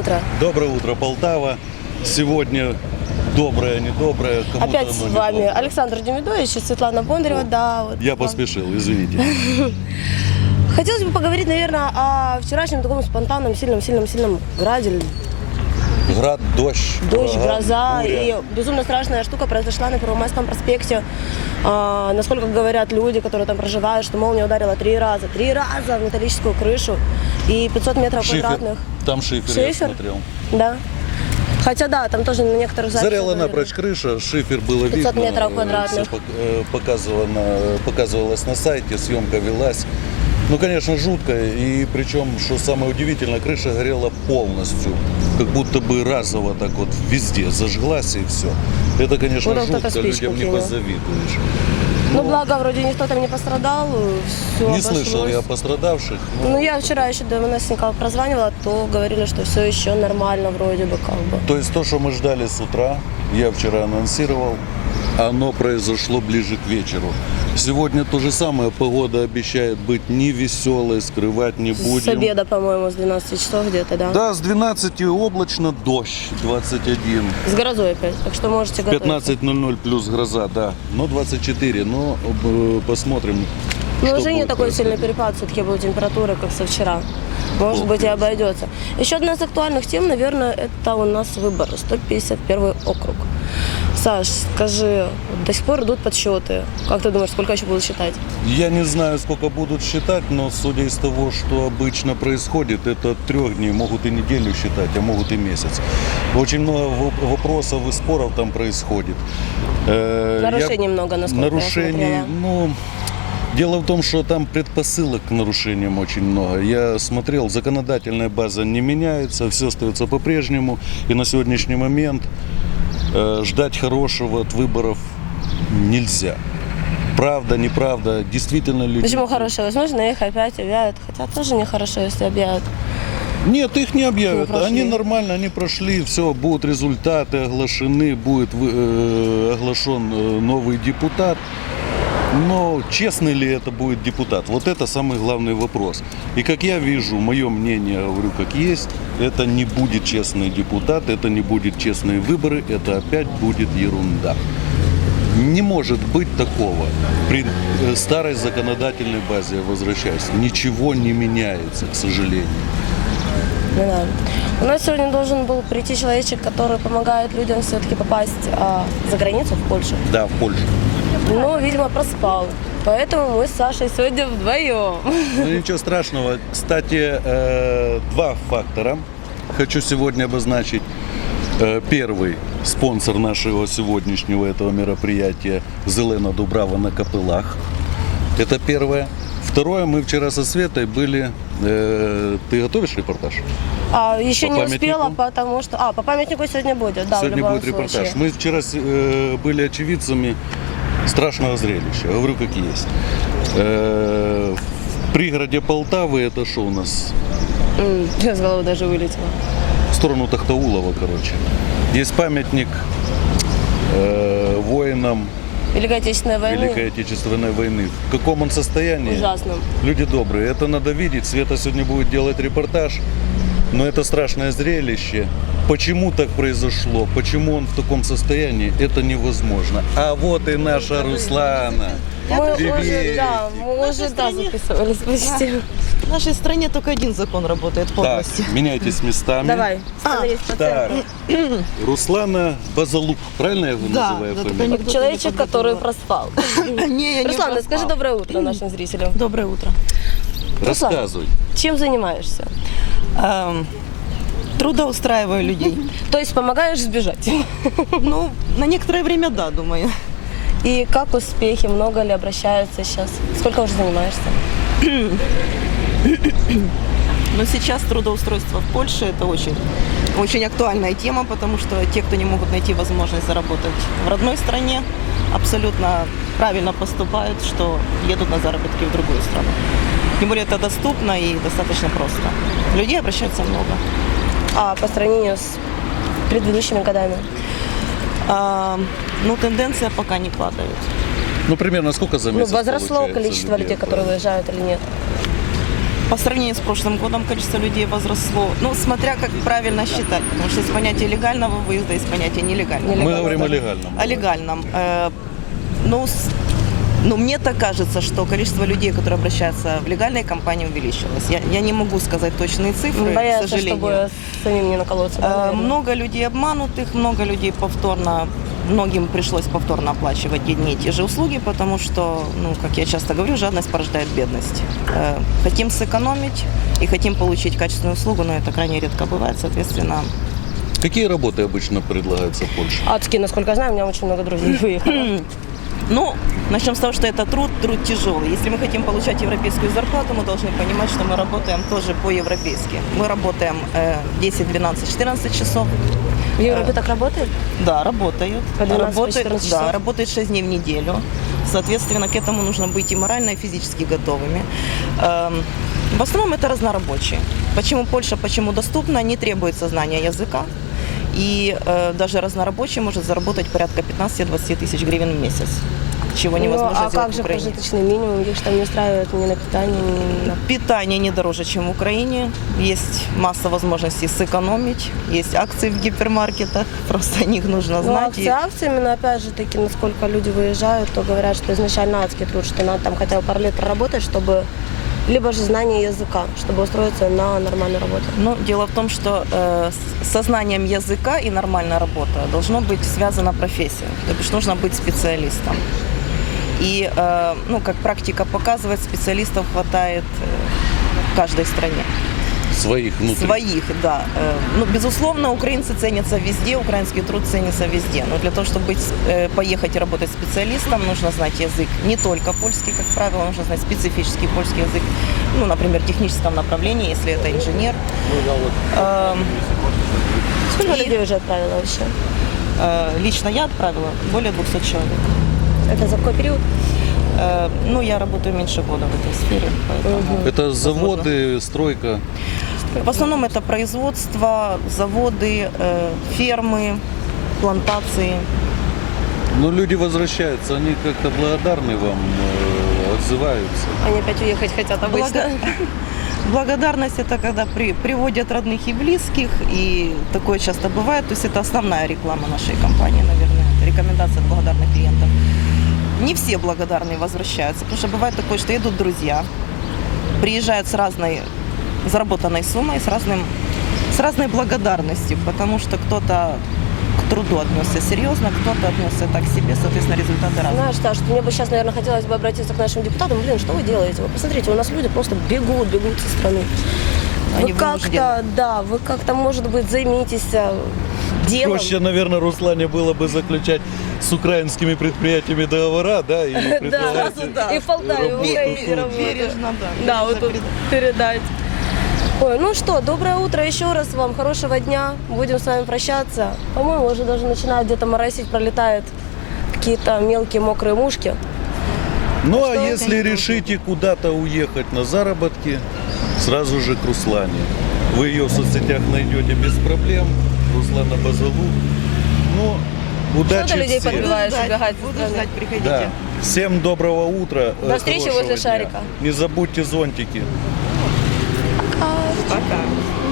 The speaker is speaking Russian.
утро. Доброе утро, Полтава. Сегодня доброе, не доброе. Опять с вами недоброе. Александр Демидович и Светлана Бондарева. О, да, вот я там. поспешил, извините. Хотелось бы поговорить, наверное, о вчерашнем таком спонтанном, сильном, сильном, сильном граде, Град, дождь. Дождь, град, гроза. Буря. И безумно страшная штука произошла на Первомайском проспекте. А, насколько говорят люди, которые там проживают, что молния ударила три раза. Три раза в металлическую крышу. И 500 метров шифер. квадратных. Там шифер, шифер я смотрел. Да. Хотя да, там тоже на некоторых записях. Зарела напрочь крыша, шифер было 500 видно. 500 метров квадратных. Все показывалось на сайте, съемка велась. Ну, конечно, жутко. И причем, что самое удивительное, крыша горела полностью. Как будто бы разово так вот везде зажглась и все. Это, конечно, вот ну, жутко. Людям не позавидуешь. Но... Ну, благо, вроде никто там не пострадал, все Не обошлось. слышал я о пострадавших. Но... Ну, я вчера еще до МНС никого прозванивала, то говорили, что все еще нормально вроде бы как бы. То есть то, что мы ждали с утра, я вчера анонсировал, оно произошло ближе к вечеру. Сегодня то же самое, погода обещает быть не веселой, скрывать не будем. С обеда, по-моему, с 12 часов где-то, да? Да, с 12 облачно, дождь 21. С грозой опять, так что можете 15, готовить. 15.00 плюс гроза, да, но ну, 24, но посмотрим. Ну, уже не такой происходит. сильный перепад все-таки был температуры, как со вчера. Может О, быть, 50. и обойдется. Еще одна из актуальных тем, наверное, это у нас выборы. 151 округ. Саш, скажи, до сих пор идут подсчеты. Как ты думаешь, сколько еще будут считать? Я не знаю, сколько будут считать, но судя из того, что обычно происходит, это трех дней, могут и неделю считать, а могут и месяц. Очень много вопросов и споров там происходит. Нарушений я... много, насколько Нарушений, я смотрела. ну, Дело в том, что там предпосылок к нарушениям очень много. Я смотрел, законодательная база не меняется, все остается по-прежнему. И на сегодняшний момент ждать хорошего от выборов нельзя. Правда, неправда, действительно ли... Люди... Почему хорошее? Возможно, их опять объявят. Хотя тоже нехорошо, если объявят. Нет, их не объявят. Ну, они, они нормально, они прошли, все, будут результаты оглашены, будет э, оглашен новый депутат. Но честный ли это будет депутат? Вот это самый главный вопрос. И как я вижу, мое мнение, говорю, как есть, это не будет честный депутат, это не будет честные выборы, это опять будет ерунда. Не может быть такого. При старой законодательной базе, я возвращаюсь, ничего не меняется, к сожалению. Да. У нас сегодня должен был прийти человечек, который помогает людям все-таки попасть а, за границу в Польшу. Да, в Польшу. Но видимо, проспал. Поэтому мы с Сашей сегодня вдвоем. Ну, ничего страшного. Кстати, два фактора хочу сегодня обозначить. Первый спонсор нашего сегодняшнего этого мероприятия – Зелена Дубрава на Копылах. Это первое. Второе, мы вчера со Светой были... Э, ты готовишь репортаж? А, еще по не памятнику? успела, потому что... А, по памятнику сегодня будет, сегодня да, Сегодня в любом будет репортаж. Случае. Мы вчера э, были очевидцами страшного зрелища. Я говорю, как есть. Э, в пригороде Полтавы это что у нас? Я с головы даже вылетела. В сторону Тахтаулова, короче. Есть памятник э, воинам Великой Отечественной, войны. Великой Отечественной войны. В каком он состоянии? Ужасном. Люди добрые, это надо видеть. Света сегодня будет делать репортаж. Но это страшное зрелище. Почему так произошло? Почему он в таком состоянии? Это невозможно. А вот и наша Руслана. Мы уже, да, уже да, записывались В нашей стране только один закон работает полностью. Так, меняйтесь местами. Давай. А, так. Руслана Базалук. Правильно я его да, называю да, фамилию? Человечек, который проспал. не, я Руслана, проспал. скажи доброе утро нашим зрителям. Доброе утро. Рассказывай. Руслана, чем занимаешься? Эм, трудоустраиваю людей. То есть помогаешь сбежать? Ну, на некоторое время да, думаю. И как успехи? Много ли обращаются сейчас? Сколько уже занимаешься? Но сейчас трудоустройство в Польше – это очень, очень актуальная тема, потому что те, кто не могут найти возможность заработать в родной стране, абсолютно правильно поступают, что едут на заработки в другую страну. Тем более это доступно и достаточно просто. Людей обращаются много а, по сравнению с предыдущими годами. А, ну, тенденция пока не падает. Ну, примерно сколько за месяц? Ну, возросло количество людей, людей которые выезжают или нет. По сравнению с прошлым годом количество людей возросло. Ну, смотря как правильно считать, потому что из понятия легального выезда, из понятия нелегального. Мы нелегального, говорим да, о легальном. О легальном. Э, ну, но мне так кажется, что количество людей, которые обращаются в легальные компании, увеличилось. Я, я не могу сказать точные цифры, Боятся, к сожалению. Боятся, чтобы самим не наколоться. Э, а, много людей обманутых, много людей повторно, многим пришлось повторно оплачивать одни и те же услуги, потому что, ну, как я часто говорю, жадность порождает бедность. Э, а, хотим сэкономить и хотим получить качественную услугу, но это крайне редко бывает, соответственно. Какие работы обычно предлагаются в Польше? Адские, насколько я знаю, у меня очень много друзей выехало. Ну, начнем с того, что это труд, труд тяжелый. Если мы хотим получать европейскую зарплату, мы должны понимать, что мы работаем тоже по-европейски. Мы работаем 10, 12, 14 часов. В Европе так работают? Да, работают. По 12, работают, по часов? Да, работают 6 дней в неделю. Соответственно, к этому нужно быть и морально, и физически готовыми. в основном это разнорабочие. Почему Польша, почему доступно, не требует знания языка. И э, даже разнорабочий может заработать порядка 15-20 тысяч гривен в месяц. Чего невозможно ну, а как Их же прожиточный минимум? Где там не устраивает ни на питание, ни на... Питание не дороже, чем в Украине. Есть масса возможностей сэкономить. Есть акции в гипермаркетах. Просто о них нужно знать. Но акции, и... акции, именно, опять же таки, насколько люди выезжают, то говорят, что изначально адский труд, что надо там хотя бы пару лет проработать, чтобы либо же знание языка, чтобы устроиться на нормальную работу. Ну, дело в том, что э, со знанием языка и нормальная работа должно быть связана профессия. То есть нужно быть специалистом. И, э, ну, как практика показывает, специалистов хватает в каждой стране своих внутренних. Своих, да. Ну, безусловно, украинцы ценятся везде, украинский труд ценится везде. Но для того, чтобы быть, поехать и работать специалистом, нужно знать язык не только польский, как правило, нужно знать специфический польский язык, ну, например, в техническом направлении, если это инженер. Ну, вот... а, и... Сколько людей уже отправила вообще? Лично я отправила более 200 человек. Это за какой период? Ну, я работаю меньше года в этой сфере. Поэтому, это заводы, стройка? В основном это производство, заводы, э, фермы, плантации. Ну, люди возвращаются, они как-то благодарны вам, э, отзываются. Они опять уехать хотят а обычно. Благ... Благодарность это когда при, приводят родных и близких, и такое часто бывает. То есть это основная реклама нашей компании, наверное, это рекомендация от благодарных клиентов. Не все благодарные возвращаются, потому что бывает такое, что едут друзья, приезжают с разной заработанной суммой, с, разным, с разной благодарностью, потому что кто-то к труду относится серьезно, кто-то относится так к себе, соответственно, результаты разные. Знаешь, Таш, мне бы сейчас, наверное, хотелось бы обратиться к нашим депутатам. Блин, что вы делаете? Вы посмотрите, у нас люди просто бегут, бегут со страны. Они вы как-то, да, вы как-то, может быть, займитесь делом. Проще, наверное, Руслане было бы заключать с украинскими предприятиями договора, да? И да, да. И в Полтаве, в Да, вот передать. Ой, ну что, доброе утро еще раз вам, хорошего дня. Будем с вами прощаться. По-моему, уже даже начинают где-то моросить, пролетают какие-то мелкие мокрые мушки. Ну а, что, а если конечно... решите куда-то уехать на заработки, сразу же к Руслане. Вы ее в соцсетях найдете без проблем. Руслана Базалу. Ну, удачи Что то людей всем. подбиваешь убегать? Буду, знать, буду ждать, приходите. Да. Всем доброго утра. До встречи возле дня. шарика. Не забудьте зонтики. Boa tarde.